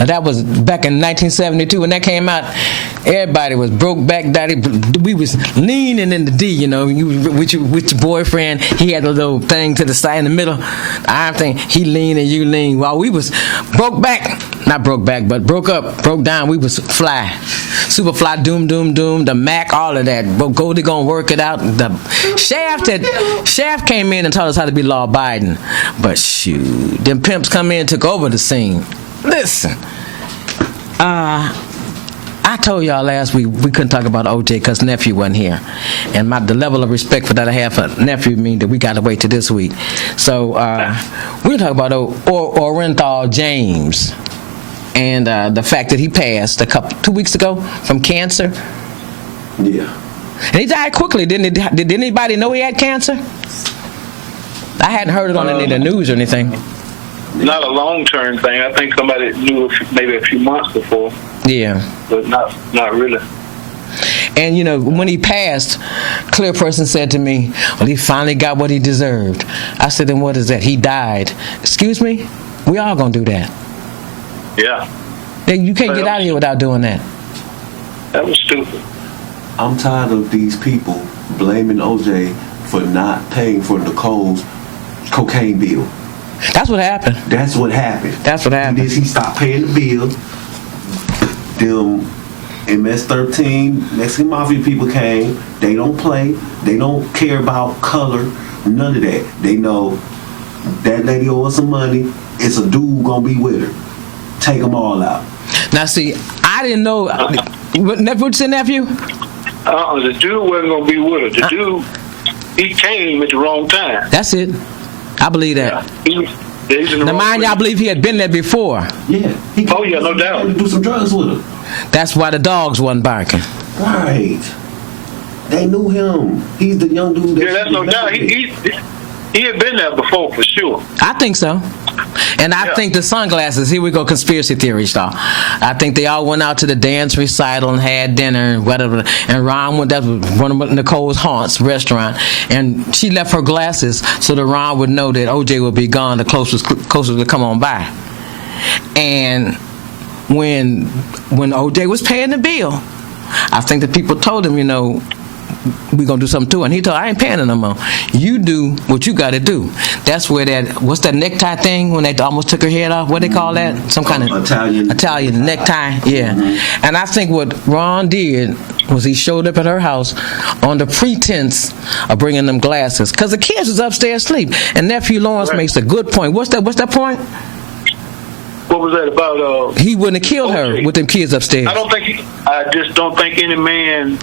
Now, that was back in 1972 when that came out. Everybody was broke back, daddy. We was leaning in the D, you know. You with your boyfriend, he had a little thing to the side in the middle. The iron thing, he leaned and you leaned. While we was broke back, not broke back, but broke up, broke down. We was fly, super fly, doom, the Mac, all of that. But Goldie gonna work it out. The Shaft came in and taught us how to be law abiding. But shoot, them pimps come in and took over the scene. Listen, I told y'all last week we couldn't talk about OJ because nephew wasn't here, and the level of respect that I have for nephew means that we got to wait till this week. So we're talking about Orenthal James and the fact that he passed 2 weeks ago from cancer. Yeah. And he died quickly, didn't he? Did anybody know he had cancer? I hadn't heard it on any of the news or anything. Not a long-term thing. I think somebody knew maybe a few months before. Yeah. But not really. And, you know, when he passed, clear person said to me, well, he finally got what he deserved. I said, then what is that? He died. Excuse me? We all going to do that. Yeah. You can't get out of here without doing that. That was stupid. I'm tired of these people blaming OJ for not paying for Nicole's cocaine bill. That's what happened. He stopped paying the bill. Them MS-13 Mexican Mafia people came. They don't play. They don't care about color. None of that. They know that lady owes some money. It's a dude gonna be with her. Take them all out. Now see, I didn't know. What you said, nephew? The dude wasn't gonna be with her. The dude, he came at the wrong time. That's it. I believe that. Yeah. Now, mind y'all, believe he had been there before. Yeah. No doubt. To do some drugs with her. That's why the dogs wasn't barking. Right. They knew him. He's the young dude. That's no doubt. He had been there before for sure. I think so. And I think the sunglasses, here we go, conspiracy theories, though. I think they all went out to the dance recital and had dinner and whatever. And Ron went, that was one of Nicole's haunts, restaurant. And she left her glasses so that Ron would know that OJ would be gone the closest to come on by. And when OJ was paying the bill, I think that people told him, you know, we're going to do something to it. And he told, I ain't paying it no more. You do what you got to do. That's where what's that necktie thing when they almost took her head off? What they call that? Some kind of Italian necktie. Yeah. Mm-hmm. And I think what Ron did was he showed up at her house on the pretense of bringing them glasses. Because the kids was upstairs asleep. And Nephew Lawrence makes a good point. What's that point? What was that about? He wouldn't have killed her with them kids upstairs. I just don't think any man...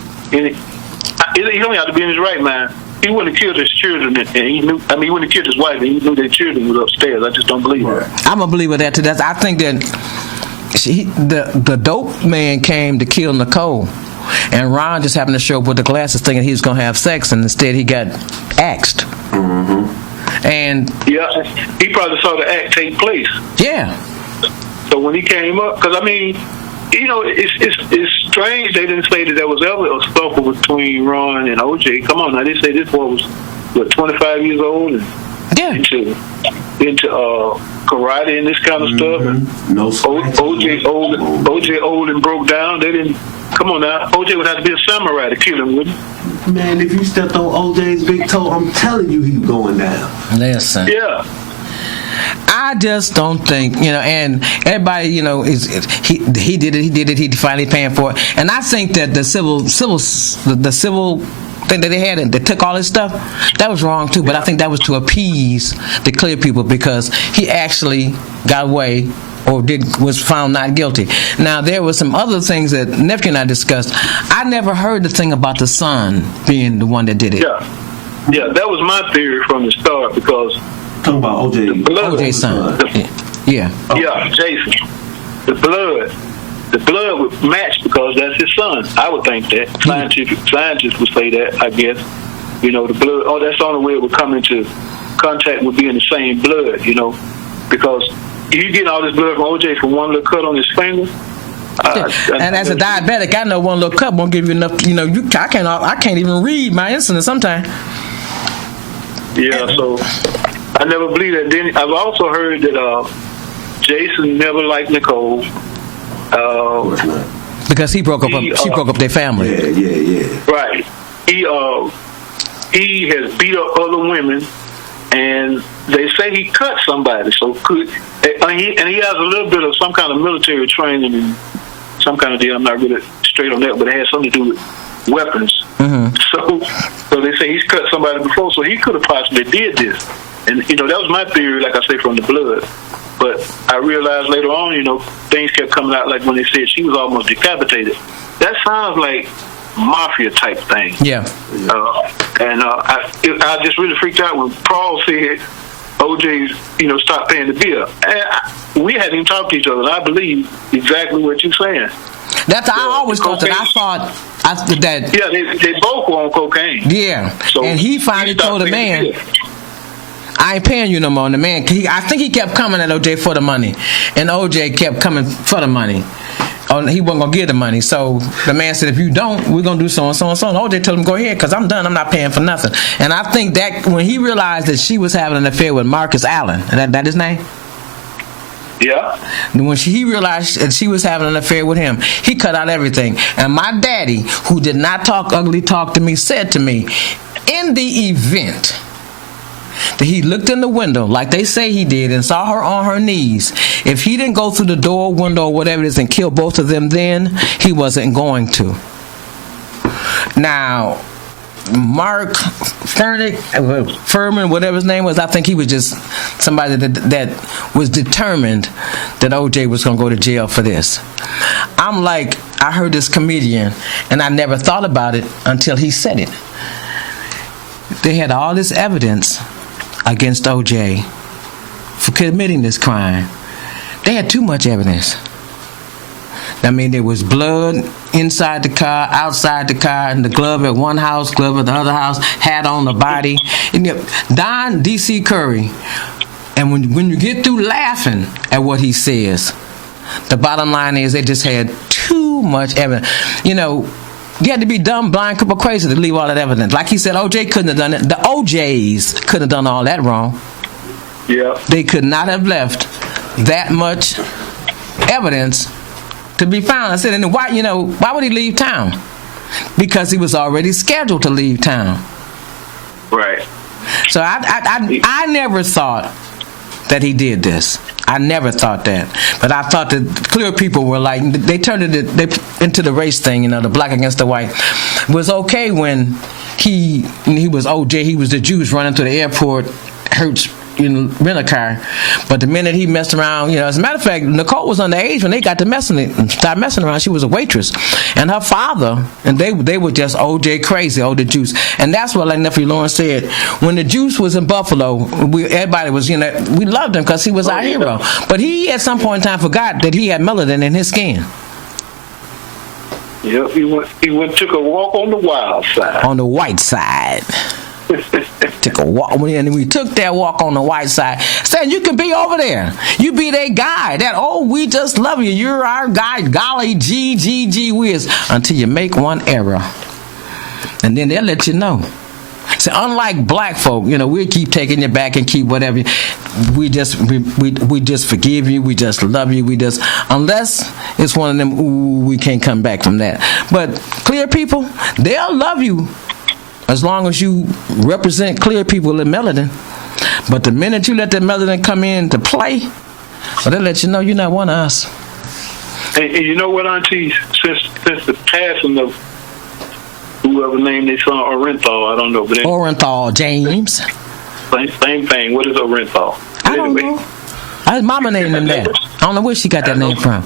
He don't have to be in his right mind. He wouldn't have killed his children, and he knew. I mean, he wouldn't have killed his wife, and he knew their children was upstairs. I just don't believe that. I'm a believer that too. I think that the dope man came to kill Nicole, and Ron just happened to show up with the glasses, thinking he was gonna have sex, and instead he got axed. Mm-hmm. And yeah, he probably saw the act take place. Yeah. So when he came up, because I mean, you know, it's strange they didn't say that there was ever a scuffle between Ron and OJ. Come on now, they say this boy was 25 years old and into karate and this kind of stuff. And no OJ old and broke down. They didn't. Come on now, OJ would have to be a samurai to kill him, wouldn't he? Man, if you stepped on OJ's big toe, I'm telling you, he was going down. Listen. Yeah. I just don't think, you know, and everybody, you know, he did it, he finally paying for it. And I think that the civil thing that they had and they took all his stuff, that was wrong too. But I think that was to appease the clear people because he actually got away or was found not guilty. Now, there were some other things that Nephew and I discussed. I never heard the thing about the son being the one that did it. Yeah, that was my theory from the start because talking about OJ's son. Yeah. Yeah, Jason. The blood would match because that's his son. I would think that. Scientists would say that, I guess. You know, the blood, that's the only way it would come into contact with being the same blood, you know, because you get all this blood from OJ from one little cut on his finger. And as a diabetic, I know one little cut won't give you enough, you know, I can't even read my insulin sometimes. Yeah, so I never believed that. Then I've also heard that Jason never liked Nicole. Because he broke up. She broke up their family. Yeah. Right. He has beat up other women, and they say he cut somebody. So he has a little bit of some kind of military training and some kind of deal. I'm not really straight on that, but it has something to do with weapons. Mm-hmm. So they say he's cut somebody before, so he could have possibly did this. And that was my theory, like I say, from the blood. But I realized later on, things kept coming out, like when they said she was almost decapitated. That sounds like mafia type thing. Yeah. I just really freaked out when Paul said OJ's, stopped paying the bill. And we hadn't even talked to each other, and I believe exactly what you're saying. That's I always thought that. That. Yeah, they both were on cocaine. Yeah. So and he finally told the man, I ain't paying you no more. And the man, I think he kept coming at OJ for the money, and OJ kept coming for the money. He wasn't gonna give the money, so the man said, "If you don't, we're gonna do so and so and so." And OJ told him, "Go ahead, because I'm done. I'm not paying for nothing." And I think that when he realized that she was having an affair with Marcus Allen, that his name. Yeah. When he realized that she was having an affair with him, he cut out everything. And my daddy, who did not talk ugly talk to me, said to me, in the event that he looked in the window like they say he did and saw her on her knees, if he didn't go through the door, window, or whatever it is and kill both of them, then he wasn't going to. Now, Mark Furman, whatever his name was, I think he was just somebody that was determined that OJ was going to go to jail for this. I'm like, I heard this comedian, and I never thought about it until he said it. They had all this evidence against OJ for committing this crime. They had too much evidence. I mean, there was blood inside the car, outside the car, and the glove at one house, glove at the other house, hat on the body. And Don D.C. Curry, and when you get through laughing at what he says, the bottom line is they just had too much evidence. You had to be dumb, blind, crippled, crazy to leave all that evidence. Like he said, OJ couldn't have done it. The OJs couldn't have done all that wrong. Yeah. They could not have left that much evidence to be found. I said, and why would he leave town? Because he was already scheduled to leave town. Right. So I never thought that he did this. I never thought that. But I thought that clear people were like, they turned it into the race thing, the black against the white. It was okay when he was OJ, he was the Jews running to the airport, Hertz, rent a car. But the minute he messed around, as a matter of fact, Nicole was underage when they got to start messing around. She was a waitress, and her father, and they were just OJ crazy, the Juice. And that's what, like nephew Lawrence said, when the Juice was in Buffalo, everybody was, we loved him because he was our hero. But he at some point in time forgot that he had melanin in his skin. Yep, he took a walk on the wild side. On the white side. Took a walk, and we took that walk on the white side, saying you can be over there. You be that guy. We just love you. You're our guy. Golly, gee whiz. Until you make one error, and then they'll let you know. So unlike black folk, we'll keep taking you back and keep whatever. We just forgive you. We just love you. Unless it's one of them. Ooh, we can't come back from that. But clear people, they'll love you as long as you represent clear people in melanin. But the minute you let that melanin come in to play, they'll let you know you're not one of us. And you know what, Auntie? Since the passing of whoever named their son Orenthal, I don't know. But Orenthal, James. Same thing. What is Orenthal? I don't know. His mama named him that. I don't know where she got that name from.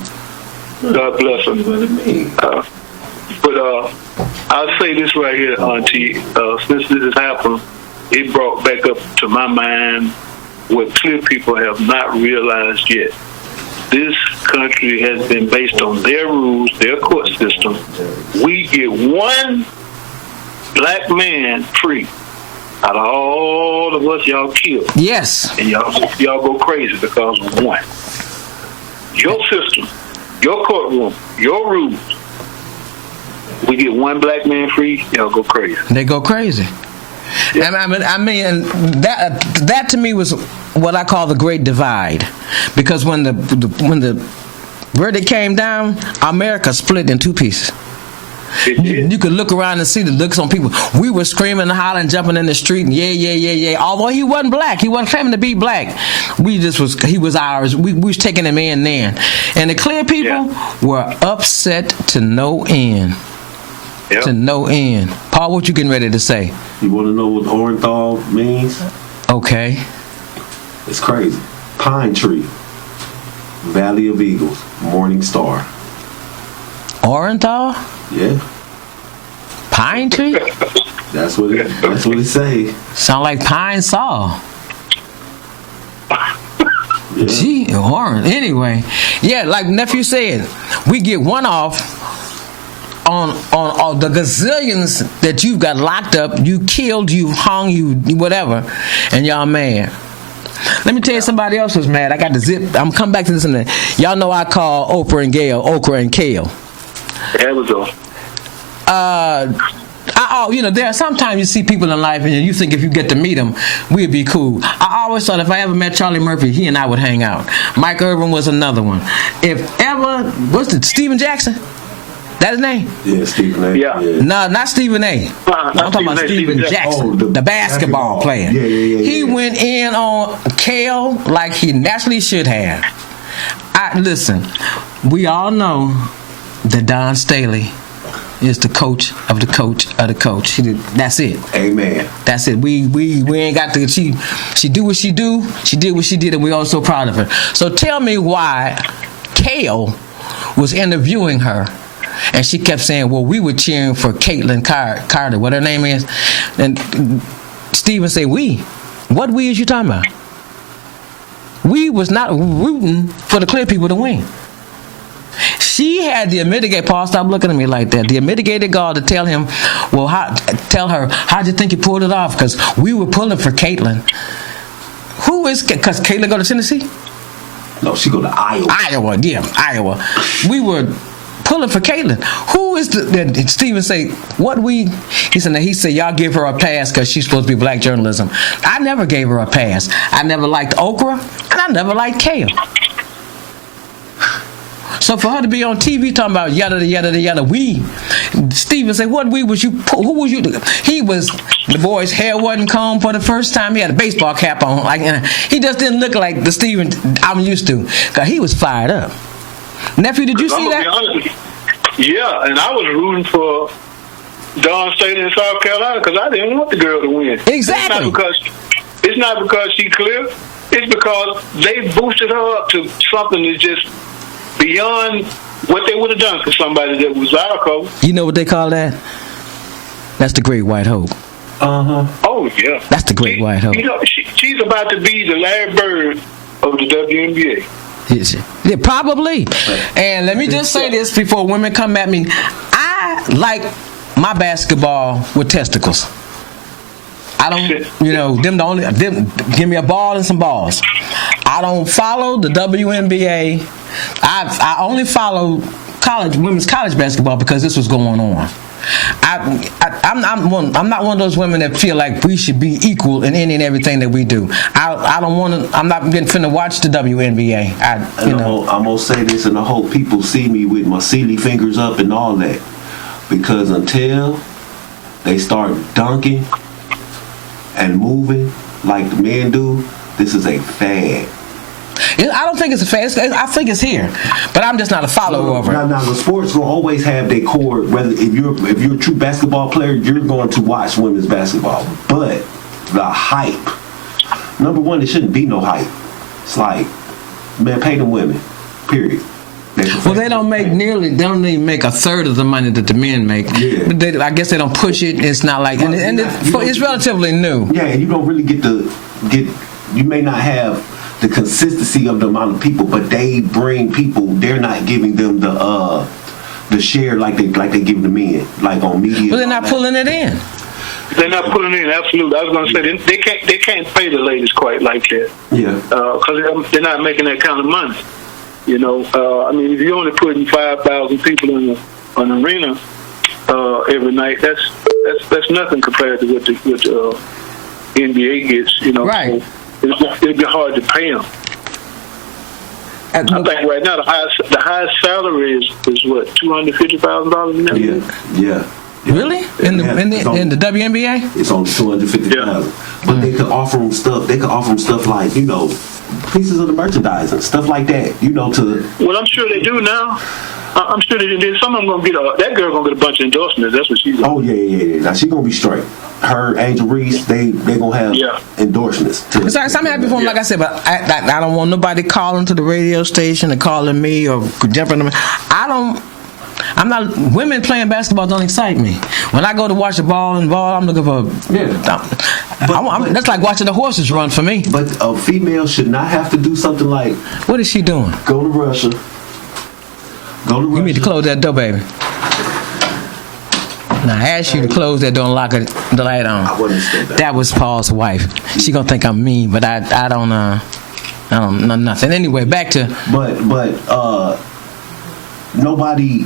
God bless her. But I'll say this right here, Auntie. Since this has happened, it brought back up to my mind what clear people have not realized yet. This country has been based on their rules, their court system. We get one black man free out of all of us y'all killed. Yes. And y'all go crazy because of one. Your system, your courtroom, your rules. We get one black man free, y'all go crazy. They go crazy. Yeah. I mean, that to me was what I call the Great Divide, because when the where they came down, America split in two pieces. You could look around and see the looks on people. We were screaming and hollering, jumping in the street, and yeah. Although he wasn't black, he wasn't claiming to be black. He was ours. We was taking him in then. And the clear people were upset to no end. Yep. To no end. Paul, what you getting ready to say? You want to know what Orenthal means? Okay. It's crazy. Pine tree. Valley of Eagles. Morning star. Orenthal? Yeah. Pine tree? That's what it say. Sound like pine saw. Yeah. Gee, orange. Anyway, yeah, like nephew said, we get one off on all the gazillions that you've got locked up, you killed, you hung, you whatever, and y'all mad. Let me tell you, somebody else was mad. I got the zip. I'm coming back to this in a minute. Y'all know I call Oprah and Gail Okra and Kale. There we go. There are sometimes you see people in life and you think if you get to meet them, we'd be cool. I always thought if I ever met Charlie Murphy, he and I would hang out. Mike Irvin was another one. If ever, what's it, Steven Jackson? That his name? Yeah, Stephen A. Yeah. No, not Stephen A. I'm talking about Steven Jackson, oh, the basketball player. Yeah. He went in on Kale like he naturally should have. Listen, we all know that Don Staley is the coach of the coach of the coach. That's it. Amen. That's it. We ain't got to. She do what she do. She did what she did, and we're all so proud of her. So tell me why Kale was interviewing her, and she kept saying, "Well, we were cheering for Caitlin Carter, what her name is," and Steven say, "We? What we is you talking about? We was not rooting for the clear people to win." She had the unmitigated, Paul, stop looking at me like that. The unmitigated gall to tell him, tell her, how'd you think you pulled it off? Because we were pulling for Caitlin. Who is, because Caitlin go to Tennessee? No, she go to Iowa. Iowa. We were pulling for Caitlin. Who is the, Steven say, he said, y'all give her a pass because she's supposed to be black journalism. I never gave her a pass. I never liked Okra, and I never liked Kale. So for her to be on TV talking about yada, Steven said, who was you? He was, the boy's hair wasn't combed for the first time. He had a baseball cap on. He just didn't look like the Steven I'm used to. Because he was fired up. Nephew, did you see that? Yeah, and I was rooting for Dawn Staley in South Carolina because I didn't want the girl to win. Exactly. It's not because she clear. It's because they boosted her up to something that's just beyond what they would have done for somebody that was our coach. You know what they call that? That's the Great White Hope. Uh-huh. Oh, yeah. That's the Great White Hope. You know, she's about to be the Larry Bird of the WNBA. Yeah, probably. And let me just say this before women come at me. I like my basketball with testicles. I don't, them give me a ball and some balls. I don't follow the WNBA. I only follow women's college basketball because this was going on. I'm not one of those women that feel like we should be equal in any and everything that we do. I don't want to. I'm not finna watch the WNBA. I'm gonna say this, and I hope people see me with my silly fingers up and all that, because until they start dunking and moving like the men do, this is a fad. I don't think it's a fad. I think it's here, but I'm just not a follower of it. Now, the sports will always have their core. Whether if you're a true basketball player, you're going to watch women's basketball. But the hype, number one, there shouldn't be no hype. It's like, man, pay them women. Period. Well, they don't even make a third of the money that the men make. Yeah. But I guess they don't push it. It's not like, it's relatively new. Yeah, and you don't really get. You may not have the consistency of the amount of people, but they bring people. They're not giving them the share like they give the men, like on media. But they're not pulling it in. They're not putting in, absolutely. I was going to say they can't pay the ladies quite like that. Yeah. Because they're not making that kind of money. You know, if you're only putting 5,000 people in an arena every night, that's nothing compared to what the NBA gets. You know, right? So it'd be hard to pay them. I think right now the highest salary is what, $250,000 Yeah. Really? In the WNBA? It's only $250,000. But they could offer them stuff. They could offer them stuff like, pieces of the merchandise and stuff like that. To. Well, I'm sure they do now. I'm sure they do. Some of them gonna get that girl gonna get a bunch of endorsements. That's what she's. Oh yeah. Now she's gonna be straight. Her, Angel Reese, they gonna have endorsements. I'm happy for them, like I said, but I don't want nobody calling to the radio station and calling me or jumping on me. I'm not. Women playing basketball don't excite me. When I go to watch the ball, I'm looking for. That's like watching the horses run for me. But a female should not have to do something like. What is she doing? Go to Russia. You need to close that door, baby. Now I asked you to close that door and lock the light on. I wouldn't say that. That was Paul's wife. She gonna think I'm mean, but I don't know nothing. Anyway, back to. But nobody.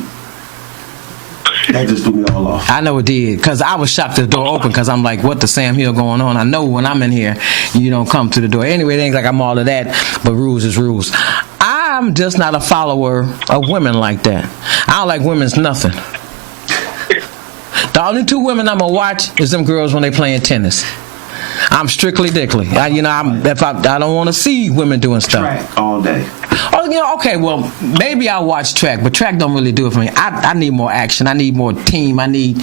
That just threw me all off. I know it did, because I was shocked the door open, because I'm like, what the Sam Hill going on? I know when I'm in here, you don't come to the door. Anyway, it ain't like I'm all of that, but rules is rules. I'm just not a follower of women like that. I don't like women's nothing. The only two women I'm going to watch is them girls when they playing tennis. I'm strictly dickly. I don't want to see women doing stuff. Track all day. Oh, okay, well, maybe I'll watch track, but track don't really do it for me. I need more action. I need more team. I need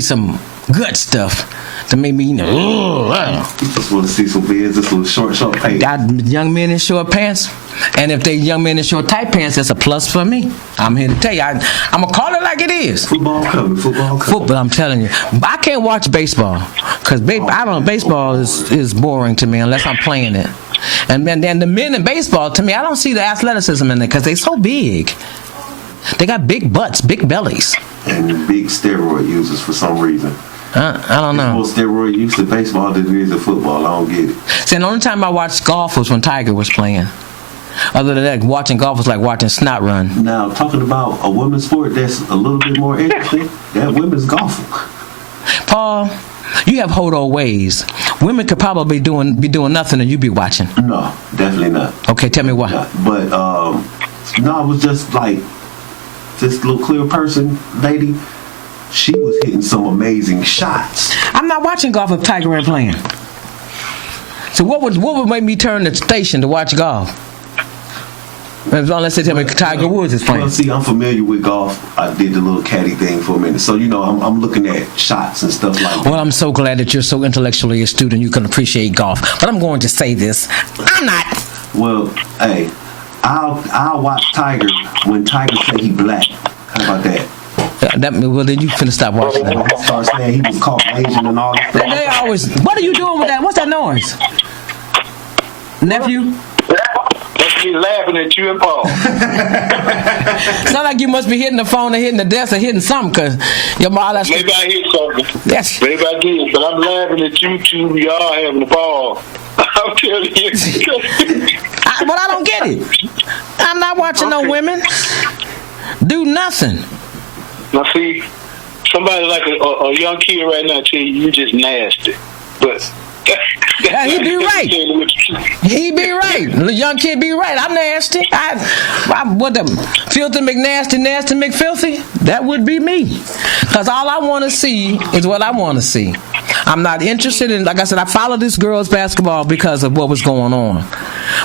some good stuff to make me, You just want to see some beards, just some short pants. Got young men in short pants, and if they young men in short tight pants, that's a plus for me. I'm here to tell you, I'm going to call it like it is. Football coming. Football, I'm telling you. I can't watch baseball, because baseball is boring to me unless I'm playing it. And then the men in baseball, to me, I don't see the athleticism in it because they're so big. They got big butts, big bellies. And big steroid users for some reason. I don't know. There's more steroid use in baseball than there is in football. I don't get it. See, the only time I watched golf was when Tiger was playing. Other than that, watching golf was like watching snot run. Now, talking about a women's sport that's a little bit more interesting, that women's golf. Paul, you have Hodo ways. Women could probably be doing nothing and you be watching. No, definitely not. Okay, tell me why. But no, it was just like this little clear person lady. She was hitting some amazing shots. I'm not watching golf if Tiger ain't playing. So what would make me turn the station to watch golf? Unless they tell me Tiger Woods is playing. Well, see, I'm familiar with golf. I did the little caddy thing for a minute. So, I'm looking at shots and stuff like that. Well, I'm so glad that you're so intellectually astute and you can appreciate golf. But I'm going to say this. I'm not. Well, hey, I'll watch Tiger when Tiger say he black. How about that? Well, then you finna stop watching that. Start saying he was Caucasian and all that stuff. They always, what are you doing with that? What's that noise? Nephew? He's laughing at you and Paul. Sound like you must be hitting the phone or hitting the desk or hitting something, because your mom. Maybe I hit something. Yes. Maybe I did, but I'm laughing at you two. Y'all having a ball. I'm telling you. But I don't get it. I'm not watching no women do nothing. Now see, somebody like a young kid right now tell you just nasty, but. Yeah, he be right. He be right. The young kid be right. I'm nasty. What the filthy McNasty, nasty McFilthy? That would be me. Because all I want to see is what I want to see. I'm not interested in, like I said, I follow this girls' basketball because of what was going on.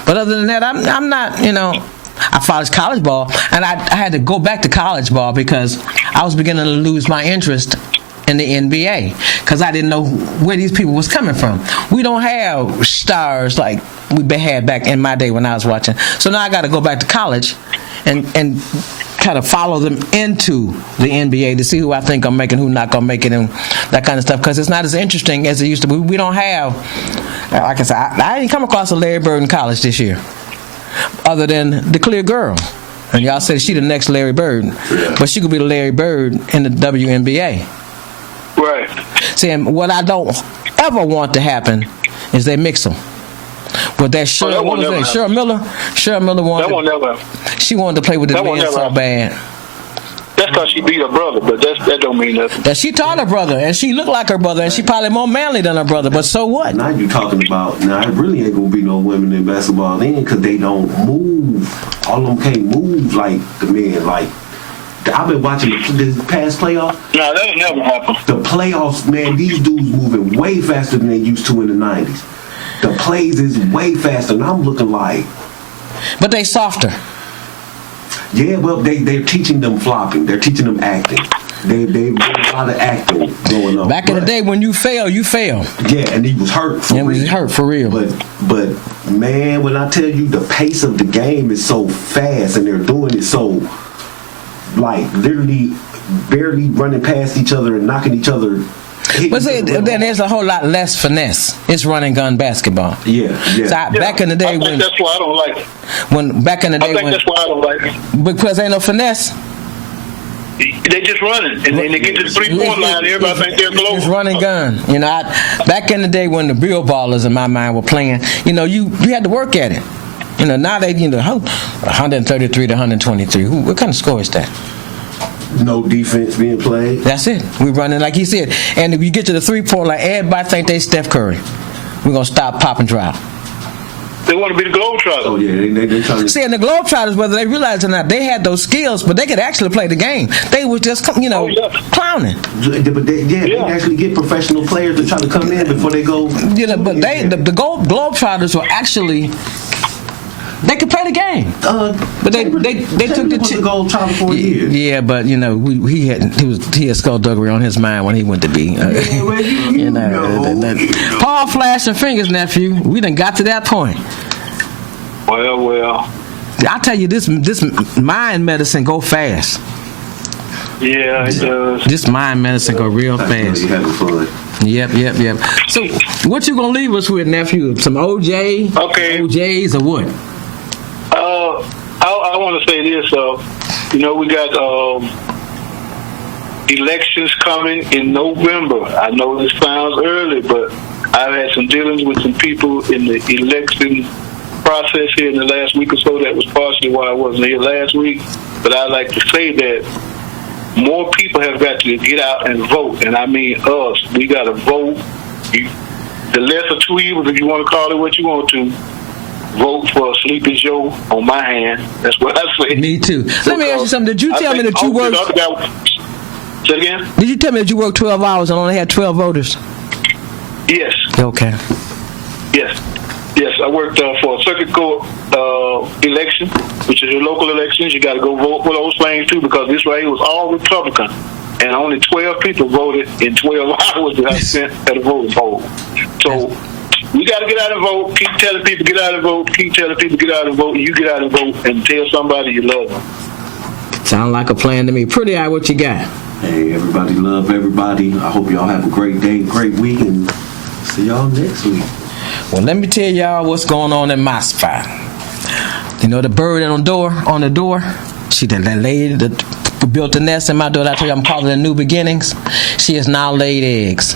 But other than that, I'm not, I followed college ball, and I had to go back to college ball because I was beginning to lose my interest in the NBA because I didn't know where these people was coming from. We don't have stars like we had back in my day when I was watching. So now I got to go back to college and kind of follow them into the NBA to see who I think I'm making, who not gonna make it, and that kind of stuff. Because it's not as interesting as it used to be. We don't have, like I said, I didn't come across a Larry Bird in college this year, other than the clear girl. And y'all said she the next Larry Bird, but she could be the Larry Bird in the WNBA. Right. See, and what I don't ever want to happen is they mix them. But that Cheryl, what was that? Cheryl Miller? Cheryl Miller wanted. That won't never. She wanted to play with this man so bad. That's because she beat her brother, but that don't mean nothing. That she taught her brother, and she looked like her brother, and she probably more manly than her brother. But so what? Now you talking about it really ain't gonna be no women in basketball then, because they don't move. All of them can't move like the men. Like I've been watching this past playoffs. No, that'll never happen. The playoffs, man, these dudes moving way faster than they used to in the 90s. The plays is way faster, and I'm looking like. But they softer. Yeah, well, they're teaching them flopping. They're teaching them acting. They've got a lot of acting going on. Back in the day, when you fail, you fail. Yeah, and he was hurt for real. He was hurt for real. But man, when I tell you the pace of the game is so fast, and they're doing it so, like, literally barely running past each other and knocking each other. But see, then there's a whole lot less finesse. It's run and gun basketball. Yeah. So back in the day, I think that's why I don't like it. Back in the day, that's why I don't like it. Because ain't no finesse. They just running, and then they get to the 3-point line. Everybody think they're close. It's run and gun. Back in the day when the real ballers in my mind were playing, you had to work at it. Now they 133 to 123. What kind of score is that? No defense being played. That's it. We running like he said. And if you get to the 3-point line, everybody think they Steph Curry. We're gonna stop, pop, and drop. They want to be the Globetrotters. Oh yeah, they trying to. See, and the Globetrotters, whether they realize it or not, they had those skills, but they could actually play the game. They was just, clowning. But they actually get professional players to try to come in before they go. But the Globetrotters were actually. They could play the game, but they took the gold child for a year. Yeah, but he had skullduggery on his mind when he went to be. Paul flashing fingers, nephew. We done got to that point. Well. I tell you, this mind medicine go fast. Yeah, it does. This mind medicine go real fast. You having fun. Yep. So, what you gonna leave us with, nephew? Some OJ? Okay. OJs or what? I want to say this. We got elections coming in November. I know this sounds early, but I've had some dealings with some people in the election process here in the last week or so. That was partially why I wasn't here last week. But I'd like to say that more people have got to get out and vote, and I mean us. We got to vote. The lesser two evils, if you want to call it what you want to, vote for Sleepy Joe on my hand. That's what I say. Me too. Let me ask you something. Did you tell me that you worked? Say it again? Did you tell me that you worked 12 hours and only had 12 voters? Yes. Okay. Yes, I worked for a circuit court election, which is your local elections. You got to go vote for those things too, because this right here was all Republican, and only 12 people voted in 12 hours that I spent at a voting poll. So we got to get out and vote. Keep telling people get out and vote. Keep telling people get out and vote. And you get out and vote and tell somebody you love them. Sound like a plan to me. Pretty Eye, what you got? Hey, everybody love everybody. I hope y'all have a great day, great week, and see y'all next week. Well, let me tell y'all what's going on in my spot. The bird on the door. That lady that built the nest in my door. I told you I'm calling it New Beginnings. She has now laid eggs.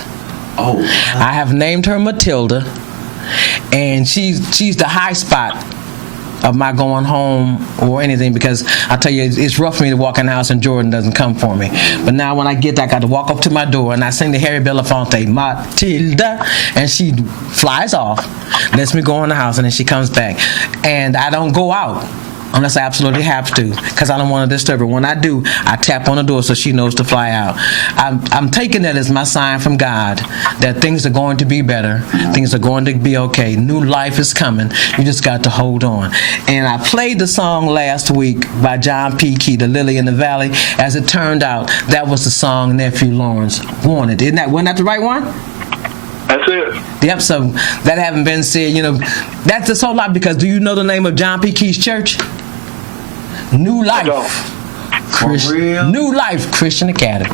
Oh. I have named her Matilda, and she's the high spot of my going home or anything, because I tell you, it's rough for me to walk in the house and Jordan doesn't come for me. But now when I get there, I got to walk up to my door and I sing the Harry Belafonte, Matilda, and she flies off, lets me go in the house, and then she comes back. And I don't go out unless I absolutely have to, because I don't want to disturb her. When I do, I tap on the door so she knows to fly out. I'm taking that as my sign from God that things are going to be better. Things are going to be okay. New life is coming. You just got to hold on. And I played the song last week by John P. Key, The Lily in the Valley. As it turned out, that was the song Nephew Lawrence wanted. Wasn't that the right one? That's it. Yep, so that haven't been said, that's just a whole lot, because do you know the name of John P. Key's church? New Life Christian Academy.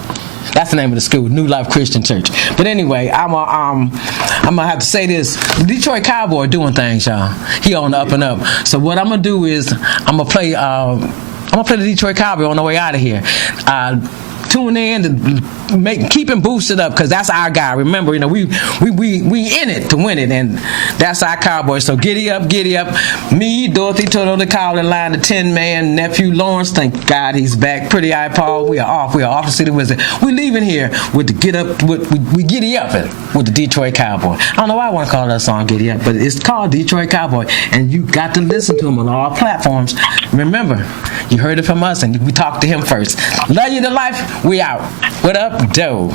That's the name of the school, New Life Christian Church. But anyway, I'm gonna have to say this: Detroit Cowboy doing things, y'all. He on the up and up. So what I'm gonna do is I'm gonna play the Detroit Cowboy on the way out of here. tune in to keep him boosted up, because that's our guy. Remember, you know, we in it to win it, and that's our cowboy. So giddy up, giddy up. Me, Dorothy, Toto, the Cowley Line, the Tin Man, nephew Lawrence. Thank God he's back. Pretty Eye Paul. We are off. We are off the City Wizard. We're leaving here with the get up. We giddy up with the Detroit Cowboy. I don't know why I want to call that song Giddy Up, but it's called Detroit Cowboy, and you got to listen to him on all platforms. Remember, you heard it from us, and we talked to him first. Love you to life. We out. What up, Doe?